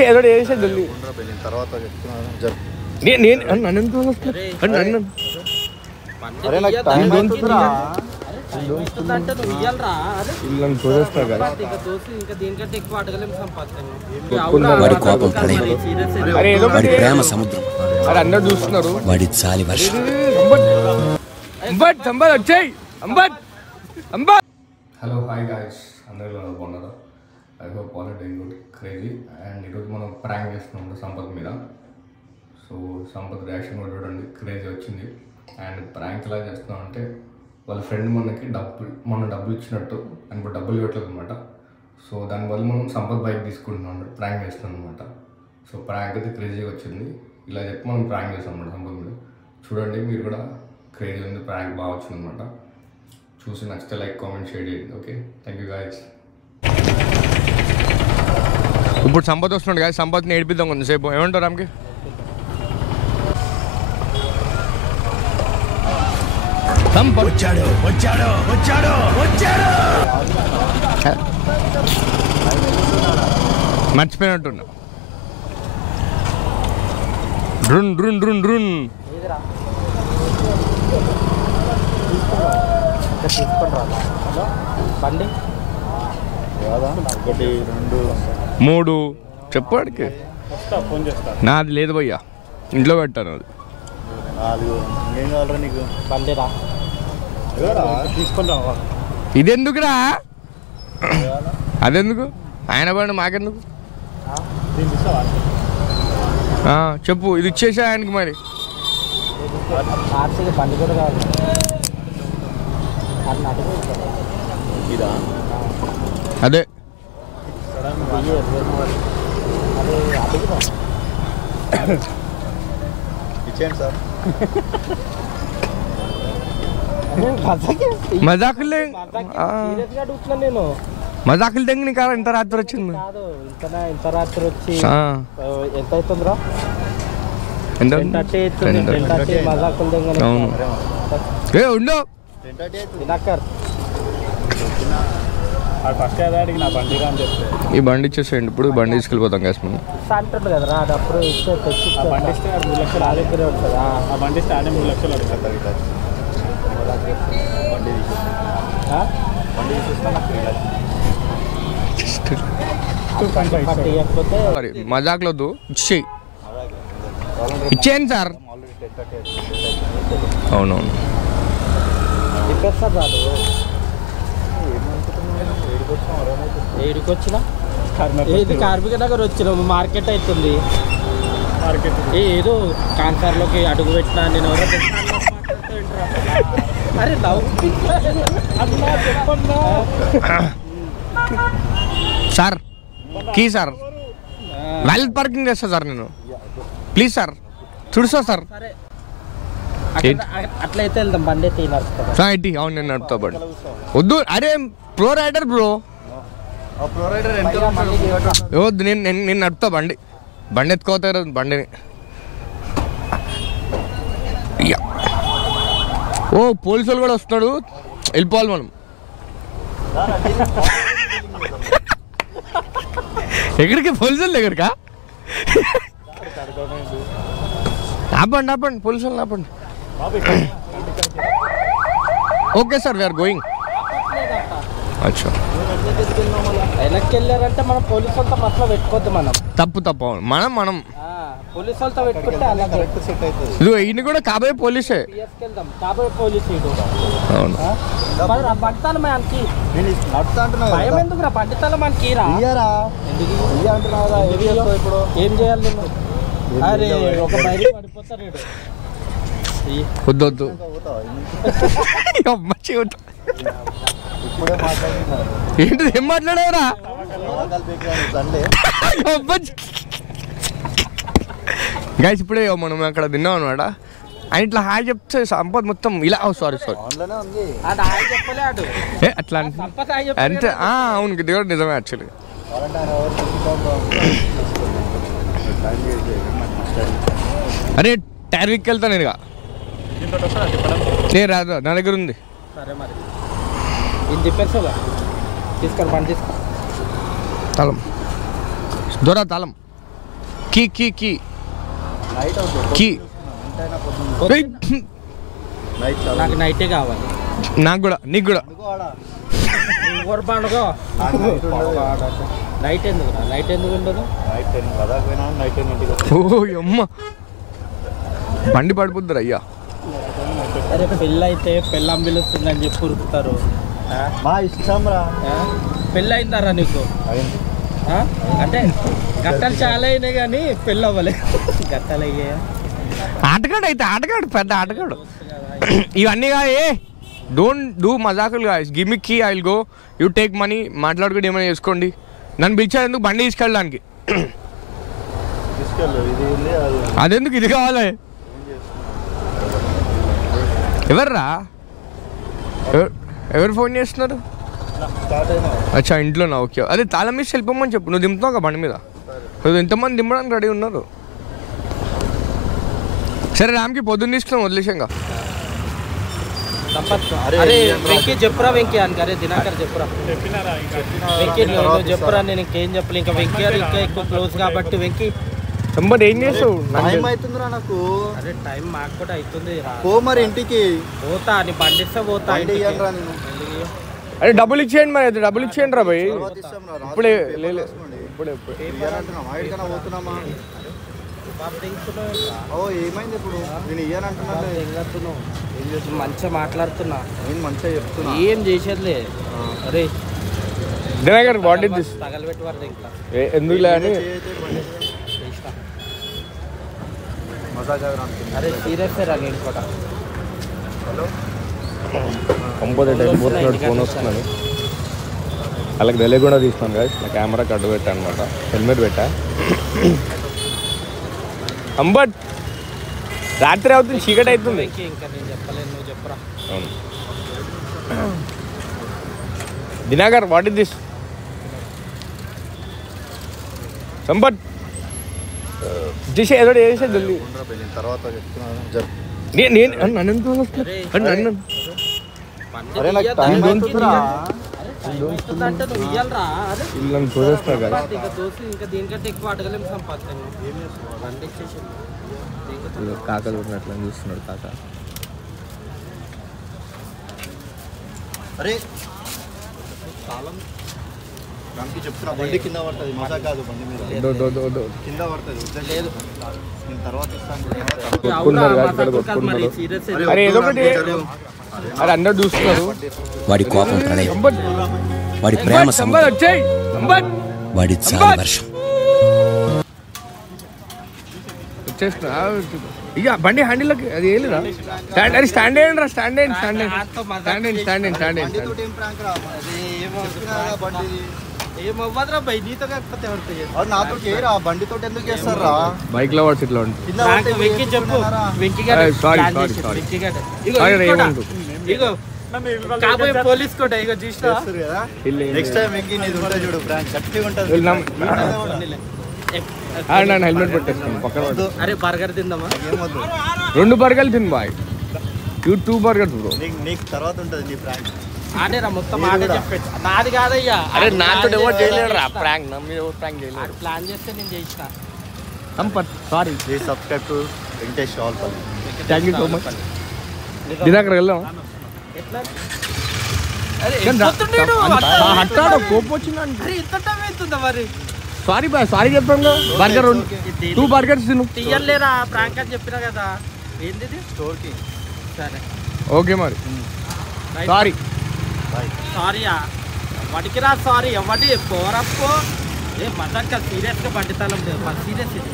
ఏదో చేసేది తర్వాత అందరు చూస్తున్నారు. హలో హాయ్ గాయ్స్, అందరూ బాగున్నారా? I hope all are doing good. Crazy. And ఈరోజు మనం ప్రాంక్ చేస్తున్నాం సంపత్ మీద. సో సంపత్ రియాక్షన్ కూడా చూడండి, క్రేజీ వచ్చింది. అండ్ ప్రాంక్ ఎలా చేస్తున్నాం అంటే వాళ్ళ ఫ్రెండ్ మొన్న డబ్బులు ఇచ్చినట్టు అండ్ ఇప్పుడు డబ్బులు ఇవ్వట్లేదు అనమాట. సో దానివల్ల మనం సంపత్ బైక్ తీసుకుంటున్నాం, ప్రాంక్ చేస్తున్నాం అనమాట. సో ప్రాంక్ అయితే క్రేజీగా వచ్చింది. ఇలా చెప్పి మనం ప్రాంక్ చేస్తాం అనమాట సంపత్ మీద. చూడండి మీరు కూడా, క్రేజీ ఉంది, ప్రాంక్ బాగా వచ్చింది అనమాట. చూసి నచ్చితే లైక్, కామెంట్, షేర్ చేయండి. Okay, thank you guys. ఇప్పుడు సంపత్ వస్తున్నాడు గాయ, సంపత్ని ఏడిపిద్దాం కొంచెంసేపు. ఏమంటారు రామ్కి? మర్చిపోయినట్టున్నా. డ్రున్ డ్రున్ డ్రున్ డ్రున్. బండి 1 2 3 చెప్పాడికి నాది లేదు భయ్యా, ఇంట్లో పెట్టాను. అది 4 ఏం కావాలరా నీకు? బండిరా తీసుకుంటా. ఇదెందుకురా? అదెందుకు? ఆయన బండి మాకెందుకు? చెప్పు, ఇది ఇచ్చేసా ఆయనకి. మరి బండి కూడా కావాలి. అదే ఇచ్చేయండి సార్. మజాకులు మజాకులు తెంగి నీ కాదు. ఇంత రాత్రి వచ్చింది. ఇంత రాత్రి వచ్చి ఎంత అవుతుందిరా? అవును. ఏ ఉండో ఈ బండి ఇచ్చేసేయండి. ఇప్పుడు బండి తీసుకెళ్ళిపోతాం గ్యాస్ మనం. కదరా అప్పుడు మజాకులు వద్దు, ఇచ్చేయి. ఇచ్చేయండి సార్. అవునవును. ఏడికొచ్చినా ఏది కార్మిక నగర్ వచ్చినాము. మార్కెట్ అవుతుంది. ఏదో కాన్సార్లోకి అడుగు పెట్టినా నేను. అరే sir key sir, valid parking చేస్తా సార్ నేను. ప్లీజ్ సార్ చూడుస్తా సార్. అట్లయితే వెళ్దాం. బండి అయితే ఇటీ. అవును, నేను నడుపుతా బండి. వద్దు, అరే ప్రో రైడర్ బ్రో. వద్దు, నేను నడుపుతా బండి. బండి ఎత్తుకోతారు బండిని. ఓ పోలీసు వాళ్ళు కూడా వస్తున్నాడు, వెళ్ళిపోవాలి మనం. ఎక్కడికి? పోలీసు వాళ్ళు దగ్గరకా? ఆపండి ఆపండి, పోలీసు వాళ్ళు ఆపండి. Okay sir, we are going. అచ్చా, వెనక్కి వెళ్ళారంటే మనం పోలీసు వాళ్ళతో మసలు పెట్టుకోవద్దు. మనం తప్పు మనం పోలీసు వాళ్ళతో పెట్టుకుంటే ఇది ఈయన కూడా కాబోయే పోలీసే. కాబోయే పోలీసు. అవును. బండితాల మనకి భయం ఎందుకు రా? బండితాల మనకి ఇప్పుడు ఏం చేయాలి నేను? అరే ఒక బయట పడిపోతారు. వద్దు ఏంటిది? ఏం మాట్లాడేవరా? గైస్ ఇప్పుడే మనం అక్కడ తిన్నాం అనమాట. ఆయన ఇట్లా హాయ్ చెప్తే సంపత్ మొత్తం ఇలా. సారీ అట్లా అంటే అవును, ఇది కూడా నిజమే యాక్చువల్లీ. అరే టైర్ వీక్ వెళ్తా నేను. ఇక రాదు, నా దగ్గర ఉంది. సరే మరి ఇది చెప్పేస్తా. తీసుకొని బండి తీసుకో. తాళం దొర తాళం కీ కీ కీ కీ నాకు నైటే కావాలి. నాకు కూడా, నీకు కూడా. పండుగ నైట్ ఎందుకు ఉండదు? ఓ అమ్మ బండి పడిపోద్దురు అయ్యా. అరే పెళ్ళి అయితే పెళ్ళం పిలుస్తుందని చెప్పి ఉరుకుతారు. మా ఇష్టం రా. పెళ్ళి అయిందారా నీకు? అంటే గట్టాలు చాలా అయినాయి కానీ పెళ్ళి అవ్వలేదు. గట్టాలు అయ్యాయా? ఆటగాడు అయితే ఆటగాడు, పెద్ద ఆటగాడు. ఇవన్నీ కాదే, డోంట్ డూ మజాకులు guys. Give me key, I will go, you take money. మాట్లాడుకుంటే ఏమైనా చేసుకోండి. నన్ను పిలిచారు ఎందుకు? బండి తీసుకెళ్ళడానికి. అదెందుకు? ఇది కావాలి. ఎవర్రా? ఎవరు ఫోన్ చేస్తున్నారు? అచ్చా ఇంట్లోనా? ఓకే. అదే తాళం వేసి వెళ్ళిపోమని చెప్పు. నువ్వు దింపుతావు కదా బండి మీద. నువ్వు ఎంతమంది దింపడానికి రెడీ ఉన్నారు? సరే రామ్కి పొద్దున్న తీసుకున్నాం, వదిలేసాంగా. అరే వెంకీ చెప్పురా, వెంకీ అని అరే దినాకర్ చెప్పురా. వెంకీ నువ్వు చెప్పురా, నేను ఇంకేం చెప్పలే. ఇంకా వెంకీ ఇంకా ఎక్కువ క్లోజ్ కాబట్టి వెంకీ సంబట్ ఏం చేస్తావు? టైం అవుతుందిరా నాకు. అరే టైం మాకు కూడా అవుతుంది. పో మరి ఇంటికి. పోతా నీ బండి ఇస్తే పోతా. అరే డబ్బులు ఇచ్చేయండి మరి. అయితే డబ్బులు ఇచ్చేయండి రా భయ్. ఇప్పుడే ఇప్పుడే పోతున్నామా? ఏమైంది ఇప్పుడు? నేను ఇయ్యానంటున్నా. మంచిగా మాట్లాడుతున్నా, నేను మంచిగా చెప్తున్నా. ఏం చేసేదిలే. అరే దినగర్ వాట్ ఇస్ దిస్? తగలబెట్టువారు ఇంకా ఎందుకులే అని. అరే సీరియస్ రా నేను కూడా. కంపోజ్ టైం పోతున్నాడు, ఫోన్ వస్తున్నాను. వాళ్ళకి తెలియకుండా తీస్తాను కదా. నా కెమెరాకి అడ్డు పెట్టా అనమాట, హెల్మెట్ పెట్టా. అంబట్ రాత్రి అవుతుంది, చీకటి అవుతుంది. ఇంకా నేను చెప్పలేను, నువ్వు చెప్పరా. Dinakar what is this? సంబట్ చేసే ఏదో చేసే జల్దీ. తర్వాత చెప్తున్నాను. నేను నన్ను ఎందుకు వస్తున్నా? వీళ్ళని చూసేస్తా కదా. దీనికంటే ఎక్కువ అడగలేము సంపాదించాను. కాక చూసినట్లు చూస్తున్నాడు కాక. అరే దానికి చెప్తున్నా, బండి కింద పడుతుంది. మజా కాదు, బండి మీద కింద పడుతుంది. లేదు నేను తర్వాత ఇస్తాను. అరే ఏదో ఒకటి. అరే అందరు చూస్తున్నారు. వాడి కోపం ప్రళయం, వాడి ప్రేమ వచ్చాయి. వాడి చాలా వర్షం. వచ్చేస్తున్నా ఇక బండి హ్యాండిల్లోకి. అది ఏలేదా? అరే స్టాండ్ అయ్యండి రా, స్టాండ్ అయ్యండి, స్టాండ్ అయ్యండి, స్టాండ్ అయ్యండి, స్టాండ్ అయ్యండి, స్టాండ్ అయ్యండి. నాతో బండితో ఎందుకు చేస్తారా? బైక్ లో వాట్స్ ఇట్లా ఉంటుంది. పోలీస్ కోట ఇక చూసినా. నెక్స్ట్ టైం వెంకీ నీది ఉంటుంది చూడు, ప్రాంక్ గట్టిగా ఉంటుంది. హెల్మెట్ పెట్టేస్తాను పక్కన. అరే బర్గర్ తిందామా? ఏమొద్దు, 2 బర్గర్లు తిను బాయ్. You 2 burgers bro. నీకు తర్వాత ఉంటుంది నీ ప్రాంక్. ఆడేరా మొత్తం ఆడే చెప్పేది, నాది కాదయ్యా. అరే నాతో ఎవరు చేయలేడు రా ప్రాంక్. నా మీద ఎవరు ప్రాంక్ చేయలేడు. ప్లాన్ చేస్తే నేను చేసిన. Sorry. Please subscribe to Venkatesh Alpalli. Thank you so much. Dinakar వెళ్దాం. హట్టాడు కోపం వచ్చిందండి. మరి సారీ బాయ్, సారీ చెప్పాను కదా. బర్గర్ 2 బర్గర్స్ తిను. తీయలేరా ప్రాంక్ అని చెప్పినా కదా. ఏంది స్టోర్కి? సరే ఓకే మరి. సారీ సారీయా? వాటికి రా సారీ. ఎవరి పోరప్పో ఏ మజాక సీరియస్గా బండితాలం లేదు, సీరియస్ ఇది.